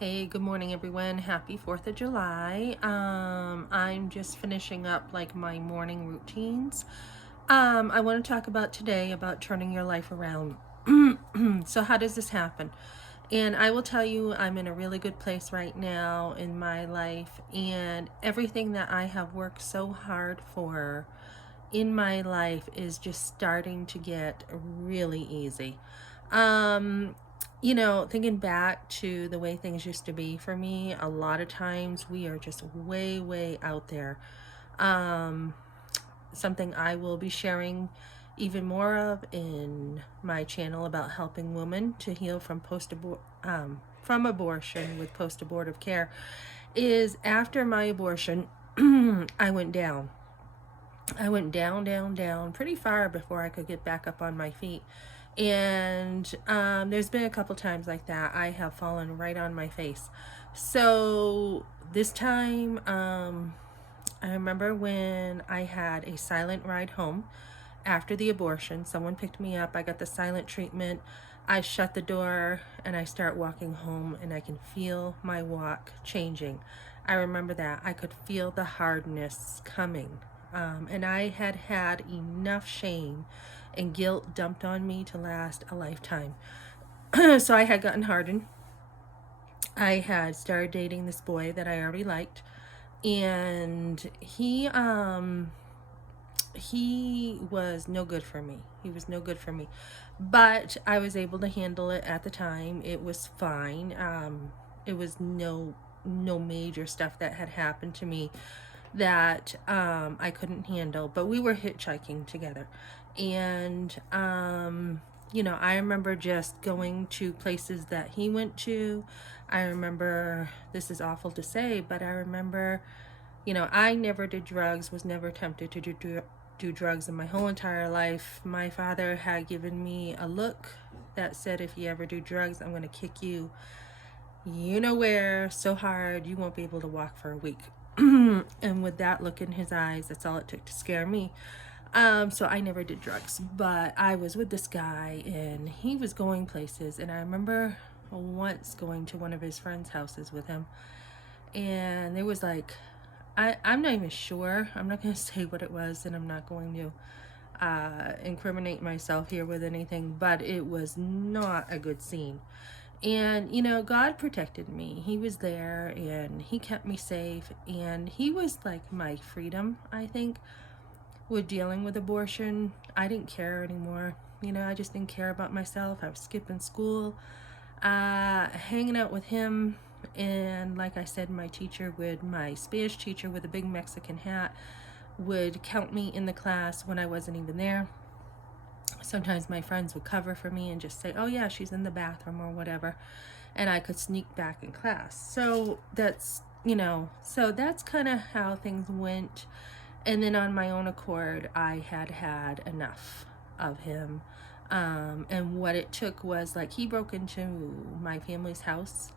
Hey, good morning everyone. Happy 4th of July. I'm just finishing up like my morning routines. I want to talk about today about turning your life around. So how does this happen? And I will tell you, I'm in a really good place right now in my life, and everything that I have worked so hard for in my life is just starting to get really easy. Um, Thinking back to the way things used to be for me, a lot of times we are just way, way out there. Um, Something I will be sharing even more of in my channel about helping women to heal from from abortion with post-abortive care is after my abortion, I went down. I went down, down, down pretty far before I could get back up on my feet. And there's been a couple times like that. I have fallen right on my face. So this time, I remember when I had a silent ride home after the abortion. Someone picked me up. I got the silent treatment. I shut the door and I start walking home, and I can feel my walk changing. I remember that. I could feel the hardness coming. And I had had enough shame and guilt dumped on me to last a lifetime. So I had gotten hardened. I had started dating this boy that I already liked, and he was no good for me. He was no good for me. But I was able to handle it at the time. It was fine. It was no major stuff that had happened to me that I couldn't handle. But we were hitchhiking together. And I remember just going to places that he went to. I remember, this is awful to say, but I remember, I never did drugs, was never tempted to do drugs in my whole entire life. My father had given me a look that said, if you ever do drugs, I'm going to kick you, where, so hard you won't be able to walk for a week. And with that look in his eyes, that's all it took to scare me. So I never did drugs, but I was with this guy and he was going places. And I remember once going to one of his friends' houses with him, and there was like, I'm not even sure. I'm not going to say what it was, and I'm not going to incriminate myself here with anything, but it was not a good scene. And, God protected me. He was there and he kept me safe. And he was like my freedom, I think, with dealing with abortion. I didn't care anymore. I just didn't care about myself. I was skipping school, hanging out with him. And like I said, my Spanish teacher with a big Mexican hat would count me in the class when I wasn't even there. Sometimes my friends would cover for me and just say, oh yeah, she's in the bathroom or whatever, and I could sneak back in class. So that's kind of how things went. And then on my own accord, I had enough of him. And what it took was, like, he broke into my family's house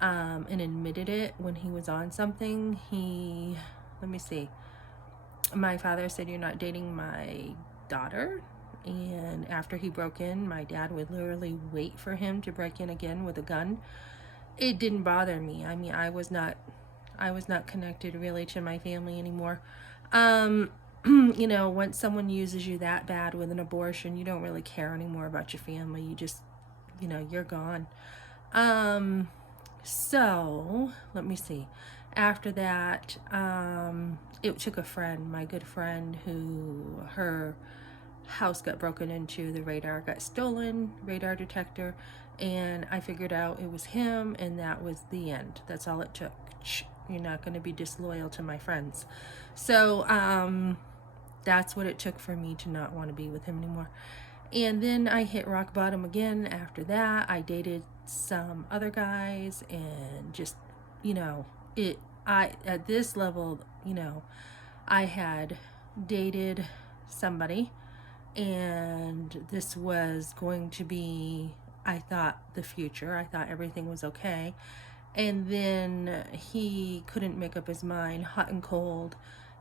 and admitted it when he was on something. Let me see, my father said, you're not dating my daughter. And after he broke in, my dad would literally wait for him to break in again with a gun. It didn't bother me. I mean, I was not connected really to my family anymore. Once someone uses you that bad with an abortion, you don't really care anymore about your family. You just, you're gone. So let me see. After that, it took a friend, my good friend, who her house got broken into, the radar got stolen, radar detector, and I figured out it was him, and that was the end. That's all it took. You're not going to be disloyal to my friends. So that's what it took for me to not want to be with him anymore. And then I hit rock bottom again. After that, I dated some other guys, and just, at this level, I had dated somebody, and this was going to be, I thought, the future. I thought everything was okay. And then he couldn't make up his mind, hot and cold.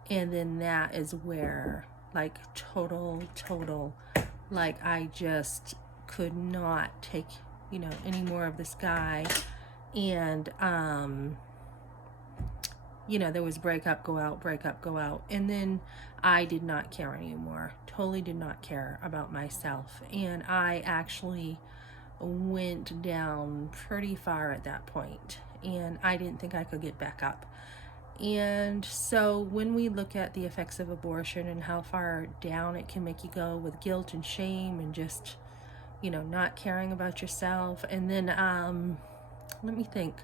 And then that is where, like, total, like, I just could not take, any more of this guy. And there was break up, go out, break up, go out. And then I did not care anymore. Totally did not care about myself. And I actually went down pretty far at that point. And I didn't think I could get back up. And so when we look at the effects of abortion and how far down it can make you go with guilt and shame and just, not caring about yourself. And then, let me think.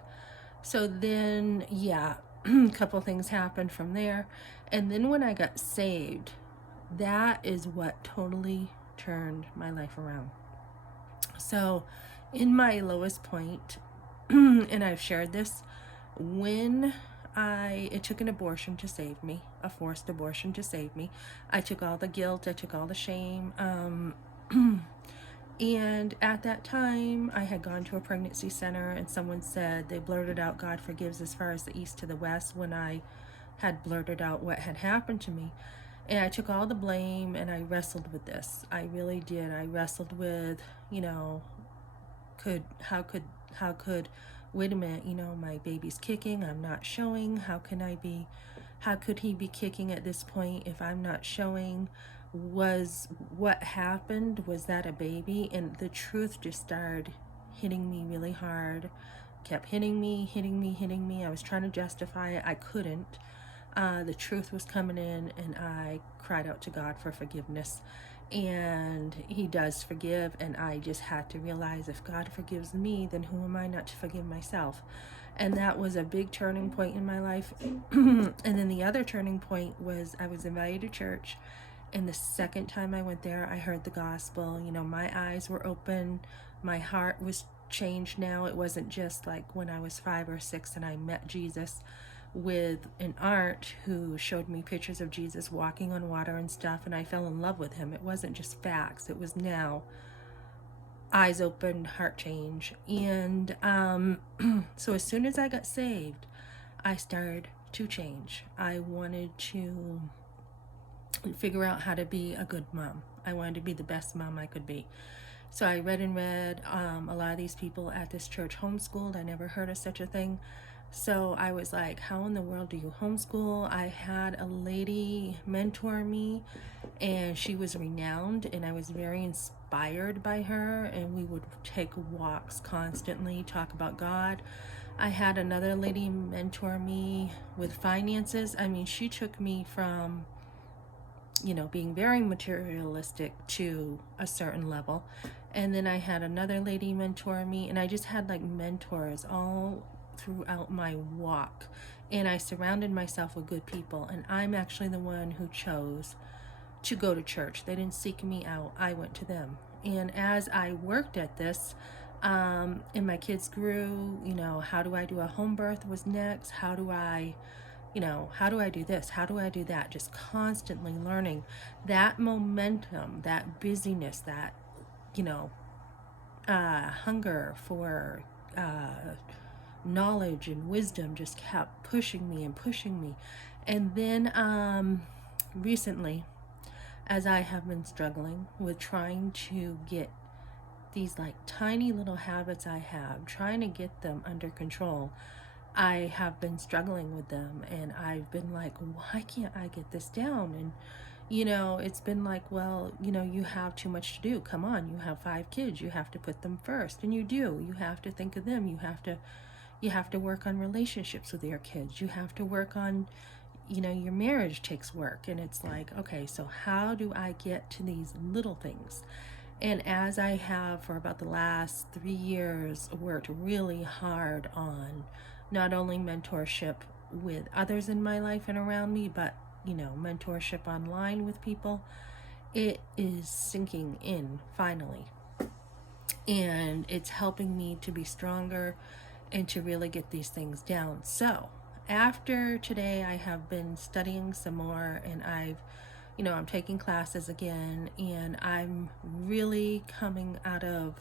So then, yeah, a couple things happened from there. And then when I got saved, that is what totally turned my life around. So in my lowest point, and I've shared this, when it took an abortion to save me, a forced abortion to save me. I took all the guilt, I took all the shame. And at that time, I had gone to a pregnancy center, and someone said they blurted out, God forgives as far as the east to the west, when I had blurted out what had happened to me. And I took all the blame, and I wrestled with this. I really did. I wrestled with, how could, wait a minute, my baby's kicking, I'm not showing. How could he be kicking at this point if I'm not showing? Was what happened, was that a baby? And the truth just started hitting me really hard, kept hitting me. I was trying to justify it, I couldn't. The truth was coming in, and I cried out to God for forgiveness, and he does forgive. And I just had to realize, if God forgives me, then who am I not to forgive myself? And that was a big turning point in my life. And then the other turning point was I was invited to church. And the second time I went there, I heard the gospel. My eyes were open. My heart was changed now. It wasn't just like when I was 5 or 6 and I met Jesus with an aunt who showed me pictures of Jesus walking on water and stuff, and I fell in love with him. It wasn't just facts. It was now eyes open, heart change. And so as soon as I got saved, I started to change. I wanted to figure out how to be a good mom. I wanted to be the best mom I could be. So I read. A lot of these people at this church homeschooled. I never heard of such a thing. So I was like, how in the world do you homeschool? I had a lady mentor me, and she was renowned, and I was very inspired by her, and we would take walks constantly, talk about God. I had another lady mentor me with finances. I mean, she took me from being very materialistic to a certain level. And then I had another lady mentor me, and I just had like mentors all throughout my walk. And I surrounded myself with good people, and I'm actually the one who chose to go to church. They didn't seek me out, I went to them. And as I worked at this, and my kids grew, how do I do a home birth was next. How do I do this? How do I do that? Just constantly learning. That momentum, that busyness, that, hunger for knowledge and wisdom just kept pushing me. And then recently, as I have been struggling with trying to get these like tiny little habits I have, trying to get them under control, I have been struggling with them, and I've been like, why can't I get this down? And it's been like, well, you have too much to do. Come on, you have 5 kids, you have to put them first. And you have to think of them. You have to work on relationships with your kids. You have to work on, your marriage takes work. And it's like, okay, so how do I get to these little things? And as I have for about the last 3 years worked really hard on not only mentorship with others in my life and around me, but mentorship online with people, it is sinking in finally. And it's helping me to be stronger and to really get these things down. So after today, I have been studying some more, and I'm taking classes again, and I'm really coming out of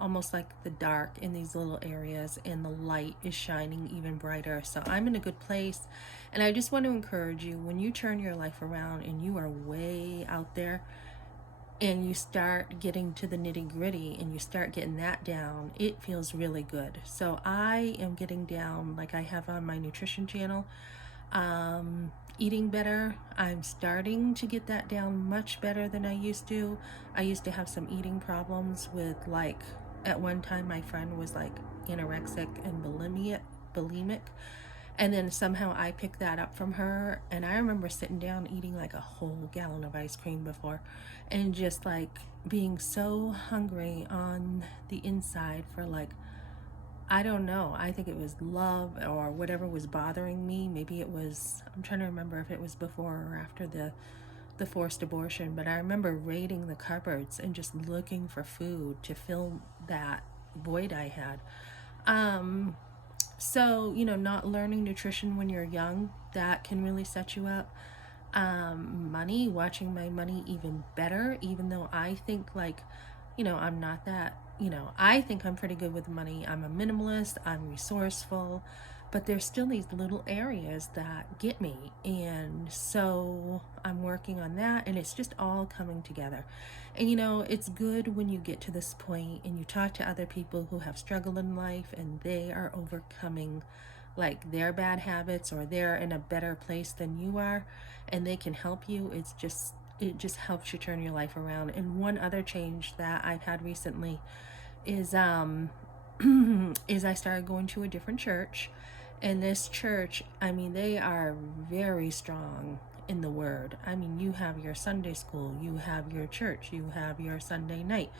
almost like the dark in these little areas, and the light is shining even brighter. So I'm in a good place. And I just want to encourage you, when you turn your life around and you are way out there, and you start getting to the nitty gritty and you start getting that down, it feels really good. So I am getting down, like I have on my nutrition channel, eating better. I'm starting to get that down much better than I used to. I used to have some eating problems with, like, at one time my friend was like anorexic and bulimic, and then somehow I picked that up from her. And I remember sitting down eating like a whole gallon of ice cream before, and just like being so hungry on the inside for, like, I don't know. I think it was love or whatever was bothering me. Maybe it was, I'm trying to remember if it was before or after the forced abortion, but I remember raiding the cupboards and just looking for food to fill that void I had. Um, so, not learning nutrition when you're young, that can really set you up. Money, watching my money even better, even though I think, like, I'm not that, I think I'm pretty good with money. I'm a minimalist, I'm resourceful, but there's still these little areas that get me. And so I'm working on that, and it's just all coming together. And it's good when you get to this point and you talk to other people who have struggled in life and they are overcoming, like, their bad habits, or they're in a better place than you are, and they can help you. It just helps you turn your life around. And one other change that I've had recently is is I started going to a different church. And this church, I mean, they are very strong in the word. I mean, you have your Sunday school, you have your church, you have your Sunday night,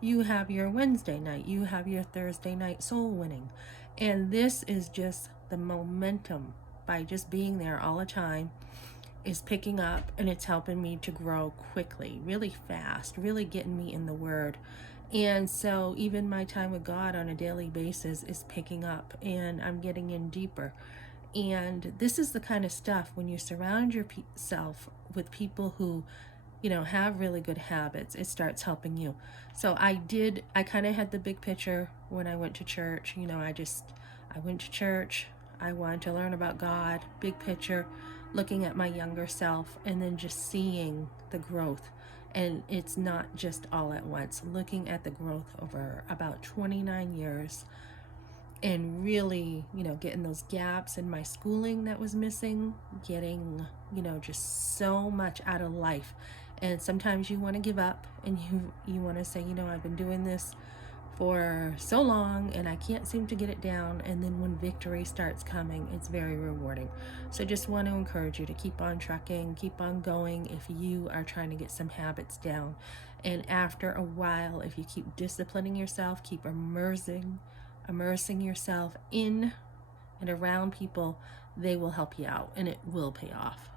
you have your Wednesday night, you have your Thursday night soul winning. And this is just the momentum by just being there all the time is picking up, and it's helping me to grow quickly, really fast, really getting me in the word. And so even my time with God on a daily basis is picking up, and I'm getting in deeper. And this is the kind of stuff, when you surround yourself with people who, have really good habits, it starts helping you. So I kind of had the big picture when I went to church. I went to church. I wanted to learn about God, big picture, looking at my younger self, and then just seeing the growth. And it's not just all at once, looking at the growth over about 29 years, and really, getting those gaps in my schooling that was missing, getting, just so much out of life. And sometimes you want to give up, and you want to say, I've been doing this for so long and I can't seem to get it down. And then when victory starts coming, it's very rewarding. So just want to encourage you to keep on trucking, keep on going if you are trying to get some habits down. And after a while, if you keep disciplining yourself, keep immersing yourself in and around people, they will help you out, and it will pay off.